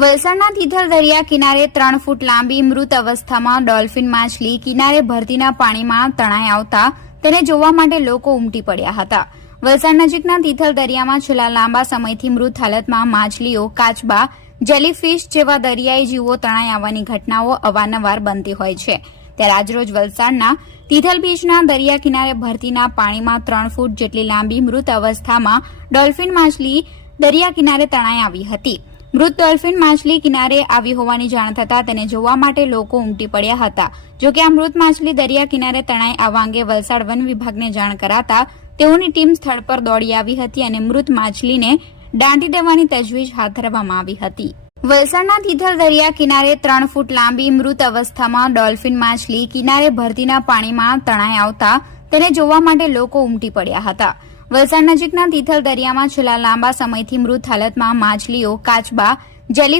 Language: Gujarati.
વલસાડના તિથલ દરિયા કિનારે ત્રણ ફૂટ લાંબી મૃત અવસ્થામાં ડોલ્ફિન માછલી કિનારે ભરતીના પાણીમાં તણાઈ આવતા તેને જોવા માટે લોકો ઉમટી પડ્યા હતા. વલસાડ નજીકના તિથલ દરિયામાં છેલ્લા લાંબા સમયથી મૃત હાલતમાં માછલીઓ કાચબા, જેલીફિશ જેવા દરિયાઈ જીવો તણાઈ આવવાની ઘટનાઓ અવારનવાર બનતી હોય છે. ત્યારે આજરોજ વલસાડના તિથલ બીચના દરિયા કિનારે ભરતીના પાણીમાં ત્રણ ફૂટ જેટલી લાંબી મૃત અવસ્થામાં ડોલ્ફિન માછલી દરિયા કિનારે તણાઈ આવી હતી. મૃત ડોલ્ફિન માછલી કિનારે આવી હોવાની જાણ થતાં તેને જોવા માટે લોકો ઉમટી પડ્યા હતા. જોકે આ મૃત માછલી દરિયા કિનારે તણાઈ આવવા અંગે વલસાડ વન વિભાગને જાણ કરાતા તેઓની ટીમ સ્થળ પર દોડી આવી હતી અને મૃત માછલીને દાંટી દેવાની તજવીજ હાથ ધરવામાં આવી હતી. વલસાડના તિથલ દરિયા કિનારે ત્રણ ફૂટ લાંબી મૃત અવસ્થામાં ડોલ્ફિન માછલી કિનારે ભરતીના પાણીમાં તણાઈ આવતા તેને જોવા માટે લોકો ઉમટી પડ્યા હતા. વલસાડ નજીકના તિથલ દરિયામાં છેલ્લા લાંબા સમયથી મૃત હાલતમાં માછલીઓ કાચબા જેલી